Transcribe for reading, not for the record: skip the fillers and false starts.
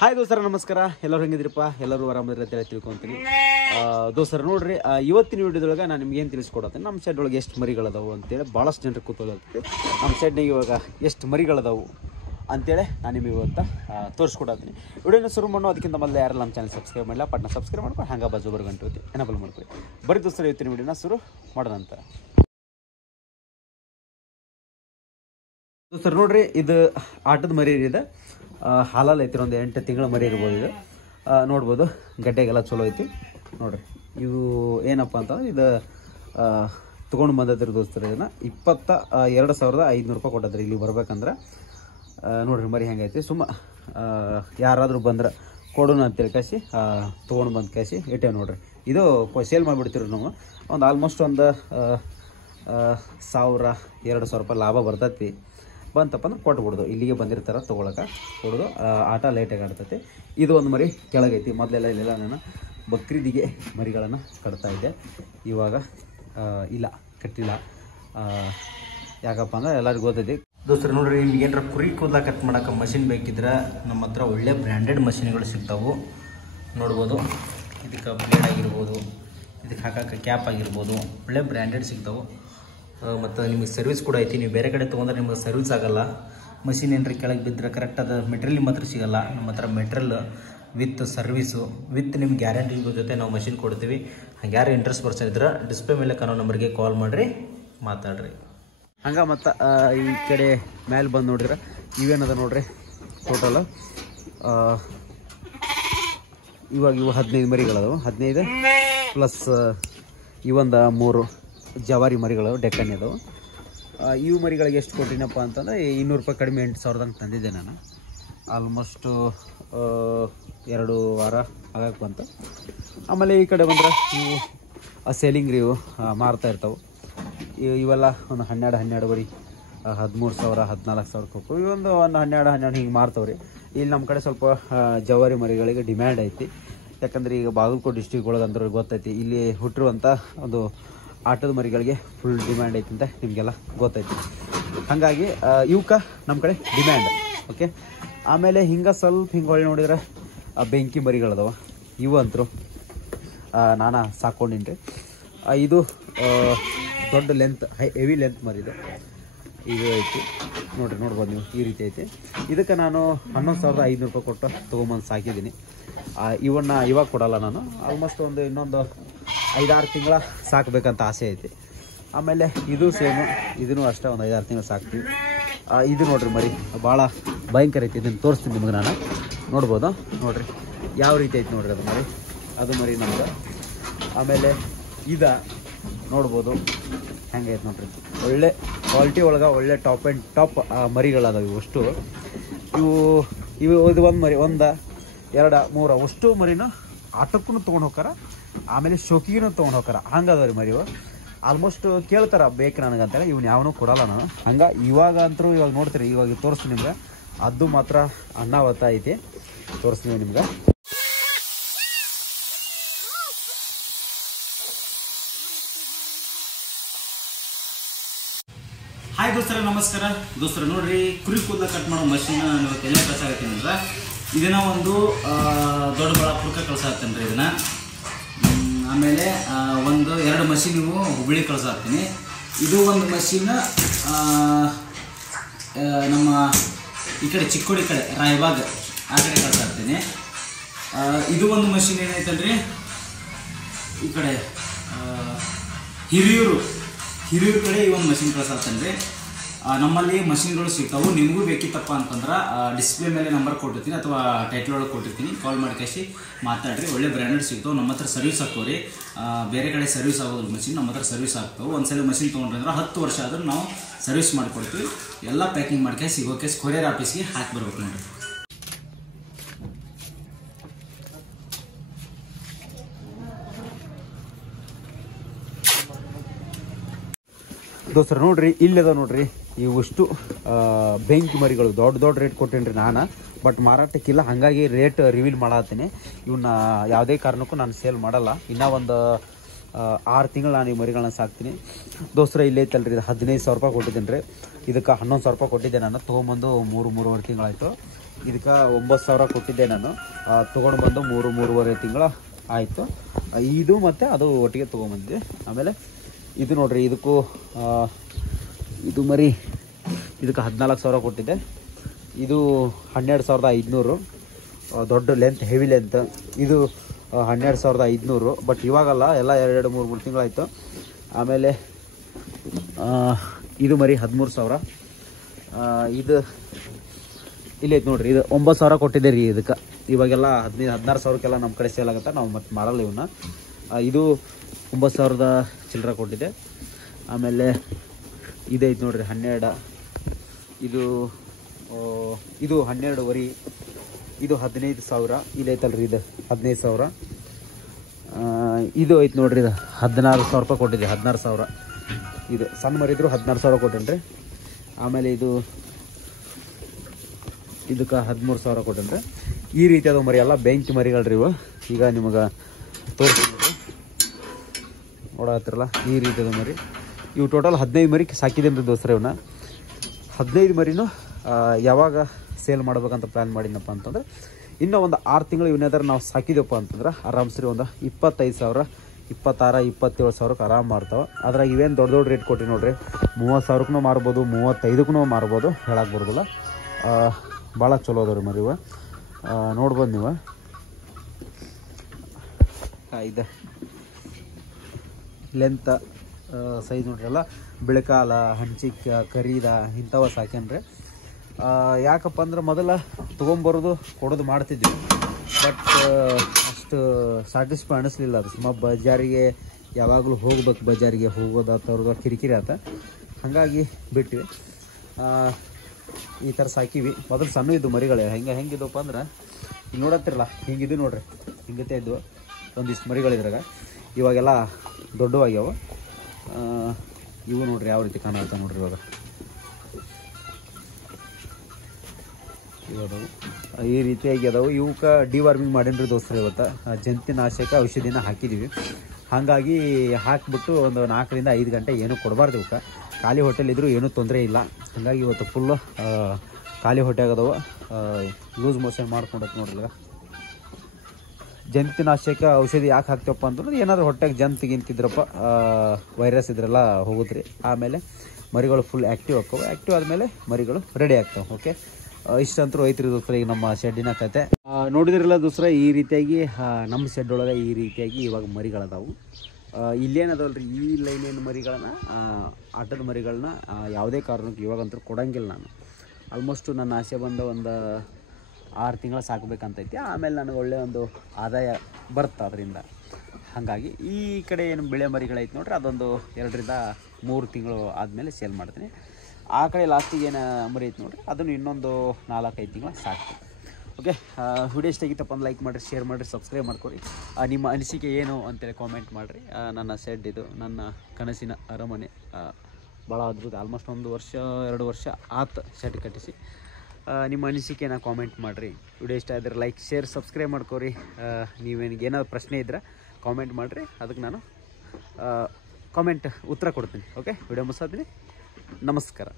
Hi ದೋಸ್ತರ ನಮಸ್ಕಾರ. ಎಲ್ಲರೂ ಹೆಂಗಿದ್ರಪ್ಪ? ಎಲ್ಲರೂ ಆರಾಮದಿರ ಅಂತ ತಿಳ್ಕೊತೀನಿ ದೋಸ್ತರ. ನೋಡ್ರಿ, ಇವತ್ತಿನ ವಿಡಿಯೋದೊಳಗೆ ನಾನು ನಿಮ್ಗೆ ಏನು ತಿಳಿಸ್ಕೊಡತ್ತೀನಿ, ನಮ್ಮ ಸೈಡ್ ಒಳಗೆ ಎಷ್ಟು ಮರಿಗಳದಾವು ಅಂತೇಳಿ ಭಾಳಷ್ಟು ಜನರಿಗೆ ಕೂತ್ಕೊಳ್ಳುತ್ತೆ. ನಮ್ಮ ಸೈಡ್ನಾಗ ಇವಾಗ ಎಷ್ಟು ಮರಿಗಳದಾವು ಅಂತೇಳಿ ನಾನು ನಿಮಗೆ ಇವತ್ತು ತೋರಿಸ್ಕೊಡತ್ತೀನಿ. ವಿಡಿಯೋನ ಶುರು ಮಾಡೋ ಅದಕ್ಕಿಂತ ಮೊದಲು ಯಾರೆಲ್ಲ ನಮ್ಮ ಚಾನಲ್ ಸಬ್ಸ್ಕ್ರೈಬ್ ಮಾಡಿಲ್ಲ ಪಟ್ನ ಸಬ್ಸ್ಕ್ರೈಬ್ ಮಾಡ್ಕೊಂಡು ಹಂಗೆ ಬಾಜು ಬರ್ಗಂಟು ಹೋಗ್ತಿ ಎನಬಲ್ ಮಾಡ್ಕೊಳ್ಳಿ. ಬರೀ ದೋಸ್ತರ ಇವತ್ತಿನ ವಿಡಿಯೋನ ಶುರು ಮಾಡೋದಂತ. ದೋಸ್ತರ ನೋಡ್ರಿ, ಇದು ಆಟದ ಮರಿ ಇದೆ. ಹಾಲಲ್ಲಿ ಐತಿ, ಒಂದು 8 ತಿಂಗಳ ಮರಿ ಇರ್ಬೋದು. ಇದು ನೋಡ್ಬೋದು, ಗಡ್ಡೆಗೆಲ್ಲ ಚಲೋ ಐತಿ. ನೋಡ್ರಿ, ಇವು ಏನಪ್ಪ ಅಂತಂದ್ರೆ ಇದು ತೊಗೊಂಡು ಬಂದದ್ರಿ ದೋಸ್ತರು. ಇದನ್ನು 22,500 ರೂಪಾಯಿ ಕೊಟ್ಟದ್ರಿ ಇಲ್ಲಿ ಬರ್ಬೇಕಂದ್ರೆ. ನೋಡ್ರಿ ಮರಿ ಹೆಂಗೈತಿ. ಸುಮ್ಮ ಯಾರಾದರೂ ಬಂದ್ರೆ ಕೊಡೋಣ ಅಂತೇಳಿ ಕಾಸಿ ತೊಗೊಂಡು ಬಂದು ಕಾಸಿ ಇಟ್ಟೇವೆ. ನೋಡ್ರಿ, ಇದು ಸೇಲ್ ಮಾಡಿಬಿಡ್ತೀವಿ ನಾವು. ಒಂದು ಆಲ್ಮೋಸ್ಟ್ ಒಂದು 1,000-2,000 ರೂಪಾಯಿ ಲಾಭ ಬರ್ತೈತಿ. ಬಂತಪ್ಪ ಅಂದ್ರೆ ಕೊಟ್ಬಿಡ್ದು. ಇಲ್ಲಿಗೆ ಬಂದಿರ್ತಾರೆ ತೊಗೊಳಕ್ಕೆ ಕೊಡೋದು. ಆಟ ಲೈಟಾಗಿ ಆಡ್ತೈತಿ. ಇದು ಒಂದು ಮರಿ ಕೆಳಗೈತಿ. ಮೊದಲೆಲ್ಲ ಇಲ್ಲೆಲ್ಲ ನಾನು ಬಕ್ರೀದಿಗೆ ಮರಿಗಳನ್ನು ಕಟ್ತಾ ಇದ್ದೆ. ಇವಾಗ ಇಲ್ಲ, ಕಟ್ಟಿಲ್ಲ. ಯಾಕಪ್ಪ ಅಂದ್ರೆ ಎಲ್ಲರಿಗೂ ಗೊತ್ತೈತಿ ದೋಸ್ತರು. ನೋಡ್ರಿ, ನಿಮ್ಗೆ ಏನಾರ ಕುರಿ ಕೂದಲ ಕಟ್ ಮಾಡೋಕೆ ಮಷಿನ್ ಬೇಕಿದ್ರೆ ನಮ್ಮ ಹತ್ರ ಒಳ್ಳೆ ಬ್ರ್ಯಾಂಡೆಡ್ ಮಷಿನ್ಗಳು ಸಿಗ್ತಾವೆ. ನೋಡ್ಬೋದು, ಇದಕ್ಕೆ ಬ್ಲೇಡ್ ಆಗಿರ್ಬೋದು, ಇದಕ್ಕೆ ಹಾಕೋಕೆ ಕ್ಯಾಪ್ ಆಗಿರ್ಬೋದು, ಒಳ್ಳೆ ಬ್ರ್ಯಾಂಡೆಡ್ ಸಿಗ್ತಾವೆ. ಮತ್ತು ನಿಮಗೆ ಸರ್ವಿಸ್ ಕೂಡ ಐತಿ. ನೀವು ಬೇರೆ ಕಡೆ ತೊಗೊಂಡ್ರೆ ನಿಮಗೆ ಸರ್ವಿಸ್ ಆಗೋಲ್ಲ. ಮಷಿನ್ ಏನ್ರಿ ಕೆಳಗೆ ಬಿದ್ದರೆ ಕರೆಕ್ಟ್ ಅದು ಮೆಟೀರಿಯಲ್ ನಿಮ್ಮ ಹತ್ರ ಸಿಗೋಲ್ಲ. ನಮ್ಮ ಹತ್ರ ಮೆಟ್ರಿಯಲ್ ವಿತ್ ಸರ್ವಿಸು ವಿತ್ ನಿಮ್ಮ ಗ್ಯಾರಂಟಿ ಜೊತೆ ನಾವು ಮಷಿನ್ ಕೊಡ್ತೀವಿ. ಹಂಗೆ ಯಾರು ಇಂಟ್ರೆಸ್ಟ್ ಪರ್ಸನ್ ಇದ್ರೆ ಡಿಸ್ಪ್ಲೇ ಮೇಲೆ ಕಾಣೋ ನಂಬರ್ಗೆ ಕಾಲ್ ಮಾಡಿರಿ, ಮಾತಾಡ್ರಿ. ಹಂಗೆ ಮತ್ತು ಈ ಕಡೆ ಮೇಲೆ ಬಂದು ನೋಡಿದ್ರೆ ಇವೇನದ ನೋಡ್ರಿ. ಟೋಟಲ್ ಇವಾಗ ಇವು 15 ಮರಿಗಳದವು. 15 ಪ್ಲಸ್ ಇವೊಂದು 3 ಜವಾರಿ ಮರಿಗಳು ಡೆಕ್ಕನ್ ಅದಾವು. ಇವು ಮರಿಗಳಿಗೆ ಎಷ್ಟು ಕೊಟ್ಟಿನಪ್ಪ ಅಂತಂದರೆ 200 ರೂಪಾಯಿ ಕಡಿಮೆ 8,000ದಂಗೆ ತಂದಿದ್ದೆ ನಾನು. ಆಲ್ಮೋಸ್ಟು 2 ವಾರ ಆಗಕ್ಕೆ ಬಂತು. ಆಮೇಲೆ ಈ ಕಡೆ ಬಂದ್ರೆ ಇವು ಸೇಲಿಂಗ್ ರೀ, ಇವು ಮಾರ್ತಾ ಇರ್ತಾವೆ. ಇವೆಲ್ಲ ಒಂದು 12 ಮರಿ 13,000 14,000 ಕೊಟ್ಟು ಇವೊಂದು 12 ಹಿಂಗೆ ಮಾರ್ತಾವ್ರಿ. ಇಲ್ಲಿ ನಮ್ಮ ಕಡೆ ಸ್ವಲ್ಪ ಜವಾರಿ ಮರಿಗಳಿಗೆ ಡಿಮ್ಯಾಂಡ್ ಐತಿ. ಯಾಕಂದರೆ ಈಗ ಬಾಗಲಕೋಟೆ ಡಿಸ್ಟ್ರಿಕ್ ಒಳಗೆ ಅಂದ್ರೆ ಗೊತ್ತೈತಿ, ಇಲ್ಲಿ ಹುಟ್ಟಿರುವಂಥ ಒಂದು ಆಟದ ಮರಿಗಳಿಗೆ ಫುಲ್ ಡಿಮ್ಯಾಂಡ್ ಐತಿ ಅಂತ ನಿಮಗೆಲ್ಲ ಗೊತ್ತೈತಿ. ಹಾಗಾಗಿ ಇವಕ್ಕೆ ನಮ್ಮ ಕಡೆ ಡಿಮ್ಯಾಂಡ್. ಓಕೆ, ಆಮೇಲೆ ಹಿಂಗೆ ಸ್ವಲ್ಪ ಹಿಂಗೆ ಹೊಳ್ಳಿ ನೋಡಿದ್ರೆ ಬೆಂಕಿ ಮರಿಗಳದವ. ಇವು ಅಂತರೂ ನಾನು ಸಾಕೊಂಡಿನ್ರಿ. ಇದು ದೊಡ್ಡ ಲೆಂತ್ ಹೆವಿ ಲೆಂತ್ ಮರಿದು ಇದು ಐತಿ. ನೋಡ್ಬೋದು ನೀವು, ಈ ರೀತಿ ಐತಿ. ಇದಕ್ಕೆ ನಾನು 11,500 ರೂಪಾಯಿ ಕೊಟ್ಟು ತೊಗೊಂಬಂದು ಸಾಕಿದ್ದೀನಿ. ಇವನ್ನ ಇವಾಗ ಕೊಡಲ್ಲ ನಾನು. ಆಲ್ಮೋಸ್ಟ್ ಇನ್ನೊಂದು 5-6 ತಿಂಗಳ ಸಾಕಬೇಕಂತ ಆಸೆ ಐತಿ. ಆಮೇಲೆ ಇದು ಸೇಮು, ಇದೂ ಅಷ್ಟೇ ಒಂದು 5-6 ತಿಂಗಳು ಸಾಕ್ತೀವಿ. ಇದು ನೋಡ್ರಿ ಮರಿ ಭಾಳ ಭಯಂಕರ ಐತಿ. ಇದನ್ನು ತೋರಿಸ್ತೀನಿ ನಿಮಗೆ ನಾನು. ನೋಡ್ಬೋದು, ನೋಡ್ರಿ ಯಾವ ರೀತಿ ಐತಿ ನೋಡ್ರಿ ಅದು ಮರಿ ನಮ್ಗೆ. ಆಮೇಲೆ ನೋಡ್ಬೋದು ಹೆಂಗೈತೆ ನೋಡ್ರಿ. ಒಳ್ಳೆ ಕ್ವಾಲಿಟಿ ಒಳಗೆ ಒಳ್ಳೆ ಟಾಪ್ ಆ್ಯಂಡ್ ಟಾಪ್ ಮರಿಗಳದಾವೆ ಇವು ಅಷ್ಟು. ಇದು ಒಂದು ಮರಿ 1, 2, 3 ಅಷ್ಟು ಮರಿನೂ ಆಟಕ್ಕೂ ತೊಗೊಂಡು ಹೋಗ್ತಾರ, ಆಮೇಲೆ ಶೋಕಿಗೂ ತೊಗೊಂಡು ಹೋಗ್ತಾರ. ಹಂಗದವ್ರಿ ಮರಿ. ಆಲ್ಮೋಸ್ಟ್ ಕೇಳ್ತಾರ ಬೇಕು ನನಗಂತೇಳಿ. ಇವ್ನು ಯಾವನೂ ಕೊಡಲ್ಲ ನಾನು. ಹಂಗೆ ಇವಾಗ ಅಂತರೂ ಇವಾಗ ನೋಡ್ತೀರಿ, ಇವಾಗ ತೋರಿಸ್ತೀನಿ ನಿಮ್ಗೆ. ಅದು ಮಾತ್ರ ಅನ್ನಾವತ್ತ ಐತಿ, ತೋರಿಸ್ತೀನಿ ನಿಮ್ಗೆ. ಹಾಯ್ ದೋಸ್ತರ, ನಮಸ್ಕಾರ ದೋಸ್ತರ. ನೋಡ್ರಿ, ಕುರಿ ಕೂದಲ ಕಟ್ ಮಾಡೋ ಮಷಿನ್ ಇವತ್ತು ಎಲ್ಲ ಕಳ್ಸಾಗತ್ತೀನಿ ಅಂದ್ರೆ ಇದನ್ನ ಒಂದು ದೊಡ್ಡಬಳ್ಳಾಪುರಕ್ಕೆ ಕಳ್ಸಾಗ್ತೀನಿ ರೀ ಇದನ್ನು. ಆಮೇಲೆ 1-2 ಮಷಿನ್ ಇವು ಹುಬ್ಳಿ ಕಳ್ಸಾಗ್ತೀನಿ. ಇದು ಒಂದು ಮಷಿನ್ ನಮ್ಮ ಈ ಕಡೆ ಚಿಕ್ಕೋಡಿ ಕಡೆ ರಾಯಬಾಗ್ ಆ ಕಡೆ ಕಳ್ಸಾಗ್ತೀನಿ. ಇದು ಒಂದು ಮಷಿನ್ ಏನೈತಲ್ರಿ, ಈ ಕಡೆ ಹಿರಿಯೂರು ಕಡೆ ಈ ಒಂದು ಮಷಿನ್ ಕಳ್ಸಾಗ್ತಾನೆ ರೀ. ನಮ್ಮಲ್ಲಿ ಮಷಿನ್ಗಳು ಸಿಗ್ತಾವೆ. ನಿಮಗೂ ಬೇಕಿತ್ತಪ್ಪ ಅಂತಂದ್ರೆ ಡಿಸ್ಪ್ಲೇ ಮೇಲೆ ನಂಬರ್ ಕೊಟ್ಟಿರ್ತೀನಿ ಅಥವಾ ಟೈಟ್ಲ್ ಒಳಗೆ ಕೊಟ್ಟಿರ್ತೀನಿ. ಕಾಲ್ ಮಾಡಿ ಕಳಿಸಿ ಮಾತಾಡ್ರಿ. ಒಳ್ಳೆ ಬ್ರ್ಯಾಂಡೆಡ್ ಸಿಗ್ತಾವೆ. ನಮ್ಮ ಹತ್ರ ಸರ್ವಿಸ್ ಹಾಕೋರಿ. ಬೇರೆ ಕಡೆ ಸರ್ವಿಸ್ ಆಗೋದಿಲ್ಲ ಮಷಿನ್, ನಮ್ಮ ಹತ್ರ ಸರ್ವಿಸ್ ಆಗ್ತಾವೆ. ಒಂದ್ಸಲ ಮಷಿನ್ ತೊಗೊಂಡ್ರೆ ಅಂದ್ರೆ 10 ವರ್ಷ ಆದರೂ ನಾವು ಸರ್ವಿಸ್ ಮಾಡಿಕೊಡ್ತೀವಿ. ಎಲ್ಲ ಪ್ಯಾಕಿಂಗ್ ಮಾಡ್ಕೆ ಸಿಗೋಕೆ ಕೊರಿಯರ್ ಆಫೀಸ್ಗೆ ಹಾಕಿ ಬರ್ಬೇಕು ನೋಡಿರಿ. ದೋಸ್ತರ ನೋಡ್ರಿ, ಇಲ್ಲದ ನೋಡ್ರಿ ಇವಷ್ಟು ಬೆಂಕಿ ಮರಿಗಳು ದೊಡ್ಡ ರೇಟ್ ಕೊಟ್ಟೇನ್ರಿ ನಾನು. ಬಟ್ ಮಾರಾಟಕ್ಕಿಲ್ಲ, ಹಾಗಾಗಿ ರೇಟ್ ರಿವೀಲ್ ಮಾಡತ್ತೀನಿ. ಇವನ್ನ ಯಾವುದೇ ಕಾರಣಕ್ಕೂ ನಾನು ಸೇಲ್ ಮಾಡಲ್ಲ. ಇನ್ನೂ ಒಂದು 6 ತಿಂಗಳು ನಾನು ಈ ಮರಿಗಳನ್ನ ಸಾಕ್ತೀನಿ ದೋಸ್ತರ. ಇಲ್ಲೇ ಐತಲ್ರಿ, ಇದು 15,000 ರೂಪಾಯಿ ಕೊಟ್ಟಿದ್ದೀನಿ ರೀ. ಇದಕ್ಕೆ 11,000 ರೂಪಾಯಿ ಕೊಟ್ಟಿದ್ದೆ ನಾನು. ತೊಗೊಂಬಂದು 3-3.5 ತಿಂಗಳಾಯಿತು. ಇದಕ್ಕೆ 9,000 ಕೊಟ್ಟಿದ್ದೆ ನಾನು. ತೊಗೊಂಡು ಬಂದು 3-3.5 ತಿಂಗಳ ಆಯಿತು. ಇದು ಮತ್ತು ಅದು ಒಟ್ಟಿಗೆ ತೊಗೊಂಬಂದಿದ್ದೆ. ಆಮೇಲೆ ಇದು ನೋಡಿರಿ, ಇದಕ್ಕೂ ಇದು ಮರಿ ಇದಕ್ಕೆ 14,000 ಕೊಟ್ಟಿದ್ದೆ. ಇದು 12,500, ದೊಡ್ಡ ಲೆಂತ್, ಹೆವಿ ಲೆಂತ್. ಇದು 12,500, ಬಟ್ ಇವಾಗಲ್ಲ, ಎಲ್ಲ 2-3 ತಿಂಗಳಾಯಿತು. ಆಮೇಲೆ ಇದು ಮರಿ 13,000. ಇದು ಇಲ್ಲೈತೆ ನೋಡಿರಿ, ಇದು 9,000 ಕೊಟ್ಟಿದ್ದೆ ರೀ. ಇದಕ್ಕೆ ಇವಾಗೆಲ್ಲ 15,000-16,000ಕ್ಕೆಲ್ಲ ನಮ್ಮ ಕಡೆ ಸೇಲ್ ಆಗುತ್ತೆ, ನಾವು ಮತ್ತೆ ಮಾಡಲ್ಲ ಇವನ್ನ. ಇದು 9,000 ಚಿಲ್ಲರೆ ಕೊಟ್ಟಿದ್ದೆ. ಆಮೇಲೆ ಇದೈತೆ ನೋಡಿರಿ 12, ಇದು 12 ವರಿ, ಇದು 15,000. ಇಲ್ಲೈತಲ್ರಿ, ಇದು 15,000. ಇದು ಐತೆ ನೋಡಿರಿ, ಇದು 16,000 ರೂಪಾಯಿ ಕೊಟ್ಟಿದ್ದೆ. 16,000 ಇದು ಸಣ್ಣ ಮರಿದ್ರು 16,000 ಕೊಟ್ಟೇನಿ ರೀ. ಆಮೇಲೆ ಇದಕ್ಕೆ 13,000 ಕೊಟ್ಟೇನಿ ರೀ. ಈ ರೀತಿ ಅದು ಮರಿ ಎಲ್ಲ ಬೆಂಕಿ ಮರಿಗಳ್ರಿ ಇವು. ಈಗ ನಿಮಗೆ ತೋರಿಸ್ತೀನಿ ನೋಡತ್ತಿರಲ್ಲ, ಈ ರೀತಿ ಅದು ಮರಿ. ಇವು ಟೋಟಲ್ 15 ಮರಿ ಸಾಕಿದ್ದೇನೆ ರೀ ದೋಸ್ತರ. ಇವನ್ನ 15 ಮರಿನೂ ಯಾವಾಗ ಸೇಲ್ ಮಾಡ್ಬೇಕಂತ ಪ್ಲ್ಯಾನ್ ಮಾಡಿನಪ್ಪ ಅಂತಂದ್ರೆ, ಇನ್ನೂ ಒಂದು 6 ತಿಂಗಳು ಇವನ್ನೇದಾರು ನಾವು ಸಾಕಿದೆವಪ್ಪ ಅಂತಂದ್ರೆ ಆರಾಮ್ಸರಿ ಒಂದು 25,000, 26,000, 27,000ಕ್ಕೆ ಆರಾಮ್ ಮಾಡ್ತಾವೆ. ಅದ್ರಾಗ ಇವೇನು ದೊಡ್ಡ ರೇಟ್ ಕೊಟ್ಟಿ ನೋಡ್ರಿ, 30,000ಕ್ಕೂ ಮಾರ್ಬೋದು, 35ಕ್ಕೂ ಮಾರ್ಬೋದು, ಹೇಳಕ್ಕೆ ಬರೋದಿಲ್ಲ. ಭಾಳ ಚಲೋ ಅದಾವ್ರಿ ಮರಿ ಇವ. ನೋಡ್ಬೋದು ನೀವು. ಇದು ಲೆಂತ್ ಸೈಜ್ ನೋಡ್ರಲ್ಲ, ಬಿಳಕಾಲ, ಹಂಚಿಕ, ಕರೀದ ಇಂಥವ ಸಾಕ್ಯಾನ್ರಿ. ಯಾಕಪ್ಪ ಅಂದ್ರೆ ಮೊದಲ ತೊಗೊಂಬರೋದು ಕೊಡೋದು ಮಾಡ್ತಿದ್ವಿ, ಬಟ್ ಅಷ್ಟು ಸ್ಯಾಟಿಸ್ಫೈ ಅನ್ನಿಸ್ಲಿಲ್ಲ. ಅದು ಸುಮ್ಮ ಬಜಾರಿಗೆ ಯಾವಾಗಲೂ ಹೋಗ್ಬೇಕು, ಬಜಾರಿಗೆ ಹೋಗೋದು ತರೋದು ಕಿರಿಕಿರಿ ಆತ. ಹಾಗಾಗಿ ಬಿಟ್ವಿ. ಈ ಥರ ಸಾಕಿವಿ. ಮೊದಲು ಸಣ್ಣ ಇದ್ದು ಮರಿಗಳೇ ಹೆಂಗಿದವಪ್ಪ ಅಂದ್ರೆ, ಇಲ್ಲಿ ನೋಡತ್ತಿರಲ್ಲ, ಹಿಂಗಿದ್ದು ನೋಡ್ರಿ, ಹಿಂಗತೆ ಇದ್ವು ಒಂದಿಷ್ಟು ಮರಿಗಳಿದ್ರಾಗ. ಇವಾಗೆಲ್ಲ ದೊಡ್ಡವಾಗ್ಯಾವ. ಇವು ನೋಡ್ರಿ ಯಾವ ರೀತಿ ಕಾಣತ್ತ ನೋಡ್ರಿ. ಇವಾಗ ಈ ರೀತಿಯಾಗಿ ಅದಾವು. ಇವಕ್ಕೆ ಡಿವಾರ್ಮಿಂಗ್ ಮಾಡೀನಿ ದೋಸ್ತರ. ಇವತ್ತು ಜಂತುನಾಶಕ ಔಷಧಿನ ಹಾಕಿದ್ದೀವಿ. ಹಾಗಾಗಿ ಹಾಕಿಬಿಟ್ಟು ಒಂದು 4ರಿಂದ 5 ಗಂಟೆ ಏನೂ ಕೊಡಬಾರ್ದು ಇವಕ್ಕೆ. ಖಾಲಿ ಹೊಟ್ಟೆಲಿದ್ದರೂ ಏನೂ ತೊಂದರೆ ಇಲ್ಲ. ಹಾಗಾಗಿ ಇವತ್ತು ಫುಲ್ಲು ಖಾಲಿ ಹೊಟ್ಟೆ ಆಗದವು. ಲೂಸ್ ಮೋಷನ್ ಮಾಡ್ಕೊಂಡೈತೆ ನೋಡ್ರಿ. ಜಂತುನಾಶಕ ಔಷಧಿ ಯಾಕೆ ಹಾಕ್ತೇವಪ್ಪ ಅಂತಂದ್ರೆ, ಏನಾದರೂ ಹೊಟ್ಟೆಗೆ ಜಂತು ಗಿಂತಿದ್ರಪ್ಪ, ವೈರಸ್ ಇದ್ರೆಲ್ಲ ಹೋಗುತ್ತೆ. ಆಮೇಲೆ ಮರಿಗಳು ಫುಲ್ ಆ್ಯಕ್ಟಿವ್ ಆಗ್ತವೆ. ಆ್ಯಕ್ಟಿವ್ ಆದಮೇಲೆ ಮರಿಗಳು ರೆಡಿ ಆಗ್ತವೆ. ಓಕೆ, ಇಷ್ಟಂತರೂ ಐತ್ರಿ ದೋಸ್ರ ಈಗ ನಮ್ಮ ಶೆಡ್ಡಿನ ಕತೆ. ನೋಡಿದ್ರಲ್ಲ ದೋಸ್ರ, ಈ ರೀತಿಯಾಗಿ ನಮ್ಮ ಶೆಡ್ ಒಳಗೆ ಈ ರೀತಿಯಾಗಿ ಇವಾಗ ಮರಿಗಳದಾವು. ಇಲ್ಲೇನದಲ್ರಿ, ಈ ಲೈನೇನು ಮರಿಗಳನ್ನ, ಆಟದ ಮರಿಗಳನ್ನ ಯಾವುದೇ ಕಾರಣಕ್ಕೆ ಇವಾಗಂತೂ ಕೊಡೋಂಗಿಲ್ಲ ನಾನು. ಆಲ್ಮೋಸ್ಟ್ ನನ್ನ ಆಸೆ ಬಂದ ಒಂದು 6 ತಿಂಗಳು ಸಾಕಬೇಕಂತೈತಿ. ಆಮೇಲೆ ನನಗೆ ಒಳ್ಳೆ ಒಂದು ಆದಾಯ ಬರುತ್ತೆ ಅದರಿಂದ. ಹಾಗಾಗಿ ಈ ಕಡೆ ಏನು ಬೆಳೆ ಮರಿಗಳೈತೆ ನೋಡ್ರಿ, ಅದೊಂದು 2ರಿಂದ 3 ತಿಂಗಳು ಆದಮೇಲೆ ಸೇಲ್ ಮಾಡ್ತೀನಿ. ಆ ಕಡೆ ಲಾಸ್ಟಿಗೆ ಏನು ಮರಿ ಐತೆ ನೋಡ್ರಿ, ಅದನ್ನು ಇನ್ನೊಂದು 4-5 ತಿಂಗಳು ಸಾಕ್ತೀನಿ. ಓಕೆ, ವಿಡಿಯೋ ಇಷ್ಟ ಆಗಿತ್ತಪ್ಪ ಅಂದ್ರೆ ಲೈಕ್ ಮಾಡಿರಿ, ಶೇರ್ ಮಾಡಿರಿ, ಸಬ್ಸ್ಕ್ರೈಬ್ ಮಾಡ್ಕೊರಿ. ನಿಮ್ಮ ಅನಿಸಿಕೆ ಏನು ಅಂತೇಳಿ ಕಾಮೆಂಟ್ ಮಾಡಿರಿ. ನನ್ನ ಶೆಡ್ ಇದು ನನ್ನ ಕನಸಿನ ಅರಮನೆ. ಭಾಳ ಅದ್ಭುತ. ಆಲ್ಮೋಸ್ಟ್ 1-2 ವರ್ಷ ಆತು ಶೆಡ್ ಕಟ್ಟಿಸಿ. ನಿಮ್ಮ ಅನಿಸಿಕೆನ ಕಾಮೆಂಟ್ ಮಾಡಿರಿ. ವಿಡಿಯೋ ಇಷ್ಟ ಆಗಿದ್ರೆ ಲೈಕ್, ಶೇರ್, ಸಬ್ಸ್ಕ್ರೈಬ್ ಮಾಡ್ಕೊರಿ. ನೀವೇನಿಗೆ ಏನಾದ್ರು ಪ್ರಶ್ನೆ ಇದ್ದರೆ ಕಾಮೆಂಟ್ ಮಾಡಿರಿ, ಅದಕ್ಕೆ ನಾನು ಕಾಮೆಂಟ್ ಉತ್ತರ ಕೊಡ್ತೀನಿ. ಓಕೆ, ವಿಡಿಯೋ ಮುಗಿಸ್ತೀನಿ. ನಮಸ್ಕಾರ.